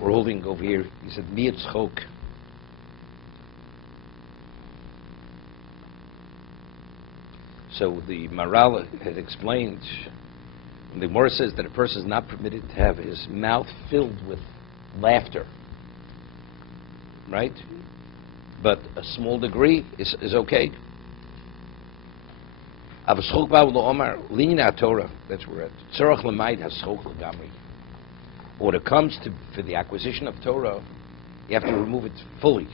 we're holding over here. He said, "Mi tzchok." So the Maral had explained. The Gemara says that a person is not permitted to have his mouth filled with laughter, right? But a small degree is okay. That's where we're at. When it comes to for the acquisition of Torah, you have to remove it fully.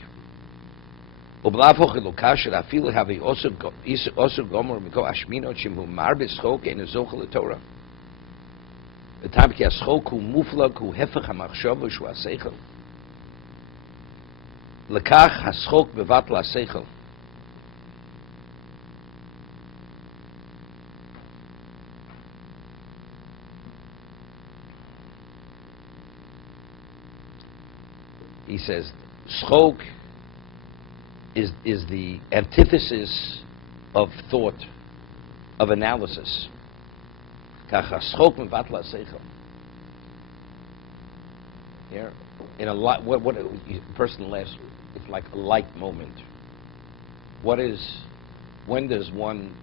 He says, schok is the antithesis of thought, of analysis. Here, in a lot, what a person laughs, it's like a light moment. When does one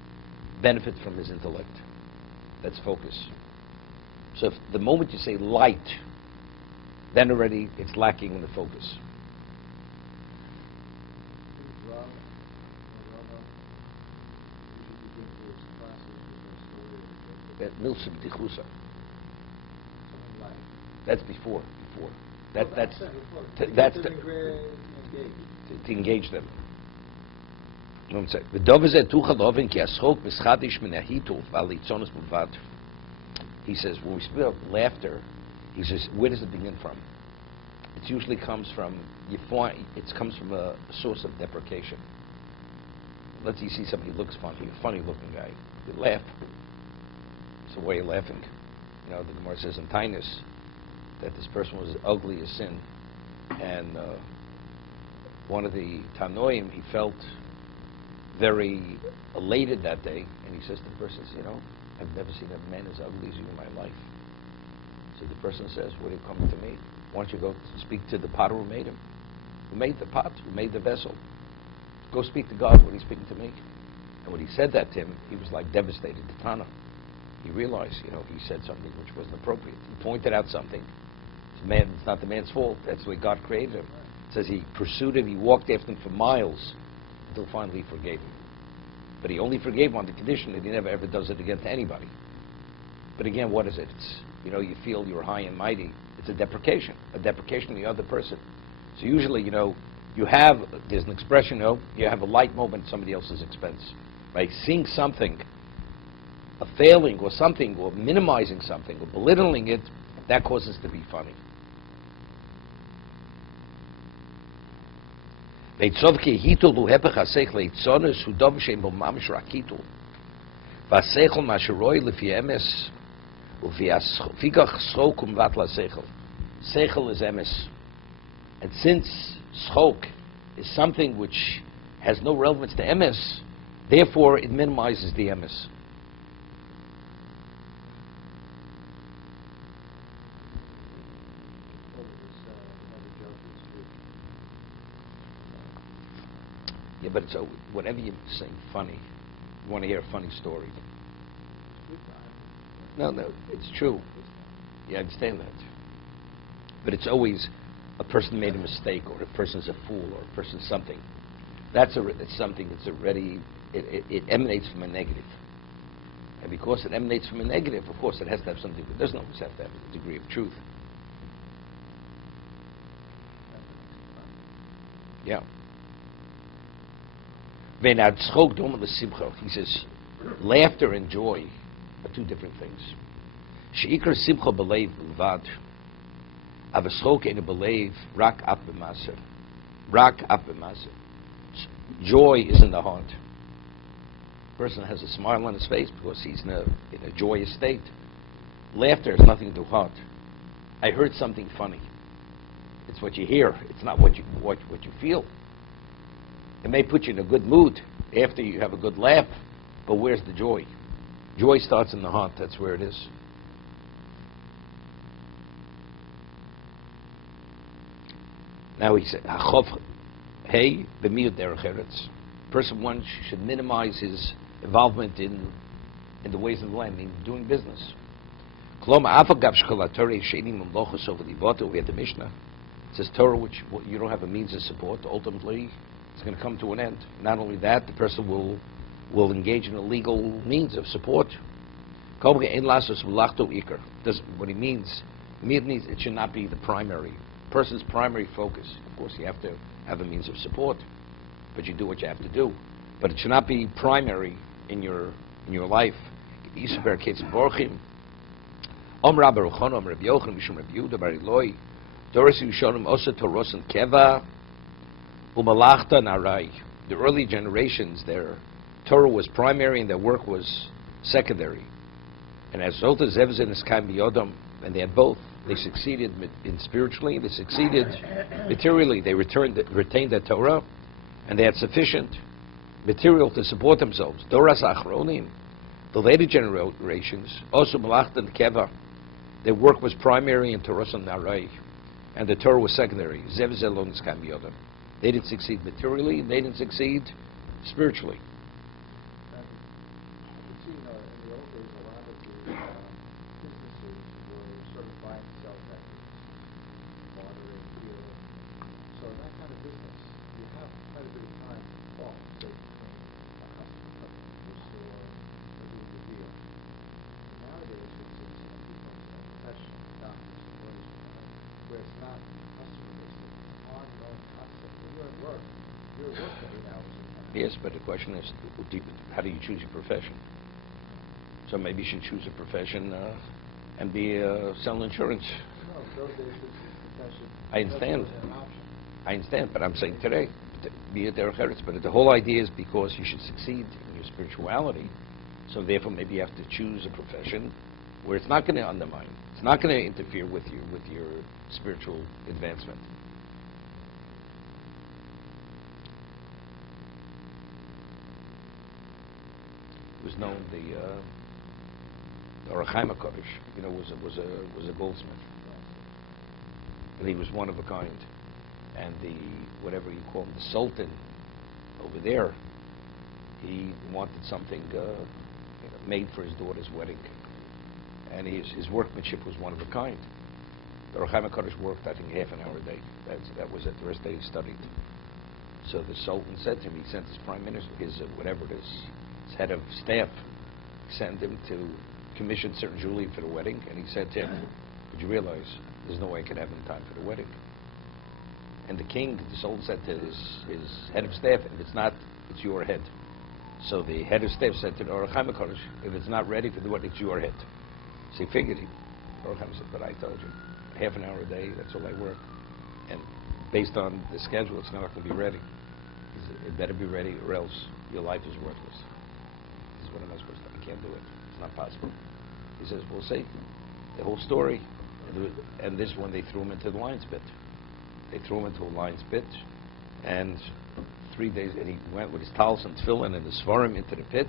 benefit from his intellect? That's focus. So if the moment you say light, then already it's lacking in the focus. That's before. That's to engage them. He says when we speak of laughter, he says, where does it begin from? It usually comes from it comes from a source of deprecation. Let's say you see somebody who looks funny, a funny-looking guy, you laugh. So why are you laughing? You know, the Gemara says in Tainus that this person was as ugly as sin, and one of the Tanoim, he felt very elated that day, and he says to the person, you know, I've never seen a man as ugly as you in my life. So the person says, what are you coming to me? Why don't you go speak to the potter who made him? Who made the pot? Who made the vessel? Go speak to God when he's speaking to me. And when he said that to him, he was like devastated. The Tana. He realized, you know, he said something which wasn't appropriate. He pointed out something. It's not the man's fault. That's the way God created him. It says he pursued him, he walked after him for miles until finally he forgave him. But he only forgave him on the condition that he never ever does it again to anybody. But again, what is it? It's, you know, you feel you're high and mighty. It's a deprecation of the other person. So usually, you know, there's an expression, you know, you have a light moment at somebody else's expense. By seeing something, a failing or something, or minimizing something, or belittling it, that causes it to be funny. Seichel is emes. And since schok is something which has no relevance to emes, therefore it minimizes the emes. Yeah, but so whenever you say funny, you want to hear a funny story. No, it's true. Yeah, I understand that. But it's always a person made a mistake, or a person's a fool, or a person's something. It's something that's already, it emanates from a negative. And because it emanates from a negative, of course, it has to have something, but it doesn't always have to have a degree of truth. Yeah. He says, laughter and joy are two different things. Sheikar simcha b'leiv uvad, avaschok ena b'leiv rak ap b'maser. Rak ap b'maser. Joy is in the heart. A person has a smile on his face because he's in a joyous state. Laughter has nothing to do with heart. I heard something funny. It's what you hear. It's not what you feel. It may put you in a good mood after you have a good laugh, but where's the joy? Joy starts in the heart. That's where it is. Now he said, Chov Hey b'miyut derech eretz. Person one should minimize his involvement in the ways of the land, meaning doing business. We had the Mishnah. It says Torah, which you don't have a means of support, ultimately it's going to come to an end. Not only that, the person will engage in a legal means of support. What he means it should not be the primary person's primary focus. Of course, you have to have a means of support, but you do what you have to do. But it should not be primary in your life. The early generations, their Torah was primary and their work was secondary. And as Zolta Zevzin is Kaim Biyodam, and they had both. They succeeded in spiritually, they succeeded materially. They retained their Torah, and they had sufficient material to support themselves. Doras Achronim, the later generations, also Malachta and Keva, their work was primary in Torah and Narai, and the Torah was secondary. Zev Zelon is Kaim Biyodam. They didn't succeed materially, they didn't succeed spiritually. Yes, but the question is, how do you choose your profession? So maybe you should choose a profession and be selling insurance. I understand, but I'm saying today, be a derech eretz. But the whole idea is because you should succeed in your spirituality. So therefore, maybe you have to choose a profession where it's not going to undermine, it's not going to interfere with your spiritual advancement. It was known the Ohr HaChaim HaKadosh, was a goldsmith, and he was one of a kind. And the whatever you call him, the Sultan over there, he wanted something made for his daughter's wedding, and his workmanship was one of a kind. The Ohr HaChaim HaKadosh worked, I think, half an hour a day. That was it. The rest of the day he studied. So the Sultan said to him, he sent his prime minister, his whatever it is, his head of staff, sent him to commission certain jewelry for the wedding, and he said to him, "Would you realize there's no way I could have him in time for the wedding?" And the king, the Sultan, said to his head of staff, "If it's not, it's your head." So the head of staff said to the Ohr HaChaim HaKadosh, "If it's not ready for the wedding, it's your head." So he figured, Ohr HaChaim said, "But I told you, half an hour a day, that's all I work. And based on the schedule, it's not going to be ready. He said, it better be ready or else your life is worthless." This is what am I supposed to do? I can't do it. It's not possible. He says, "We'll see." The whole story. And this one, they threw him into the lion's pit. They threw him into a lion's pit, and 3 days, and he went with his talis and tefillin and his svarim into the pit.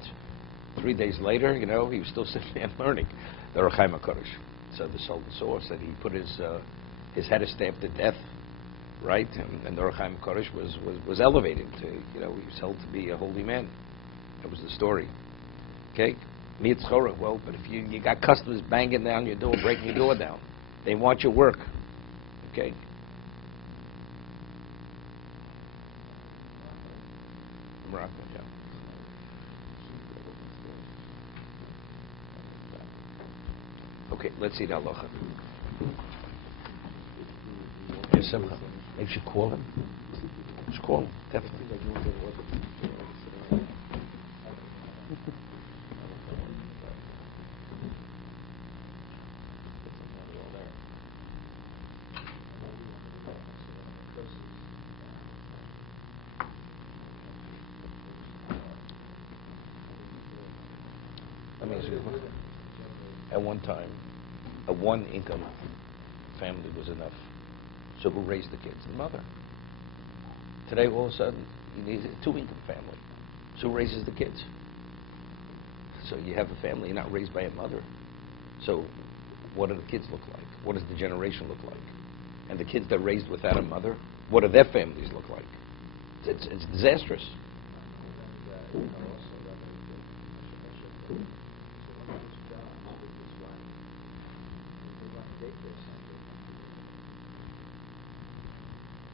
3 days later, he was still sitting there learning the Ohr HaChaim HaKadosh. So the Sultan saw, said he put his head of staff to death, right? And the Ohr HaChaim HaKadosh was elevated to, he was held to be a holy man. That was the story. Okay? Well, but if you got customers banging down your door, breaking your door down, they want your work. Okay? Okay, let's see the halacha. Yes, Simcha. Maybe you should call him. Just call him, definitely. At one time, a one-income family was enough. So who raised the kids? The mother. Today, all of a sudden, you need a two-income family. So who raises the kids? So you have a family, you're not raised by a mother. So what do the kids look like? What does the generation look like? And the kids that are raised without a mother, What do their families look like? It's disastrous.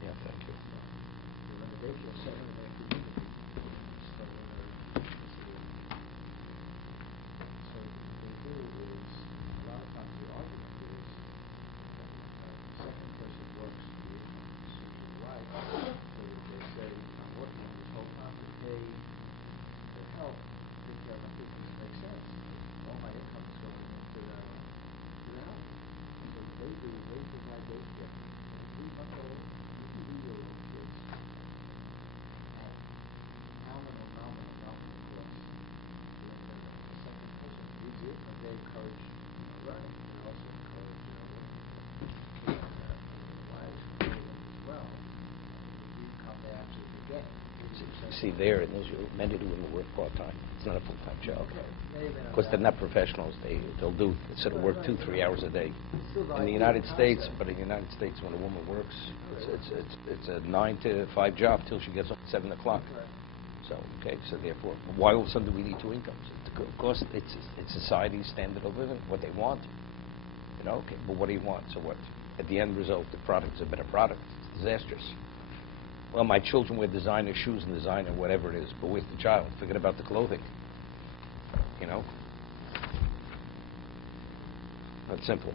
Yeah, thank you. See there, and those are men who do work part-time. It's not a full-time job. Because they're not professionals. They'll do sort of work 2-3 hours a day. In the United States, but in the United States, when a woman works, it's a 9 to 5 job till she gets up at 7 o'clock. So so therefore, why all of a sudden do we need 2 incomes? Of course, it's society's standard of living, what they want. Okay, but what do you want? So what? At the end result, the product's a better product. It's disastrous. Well, my children wear designer shoes and designer whatever it is, but where's the child? Forget about the clothing. Not simple.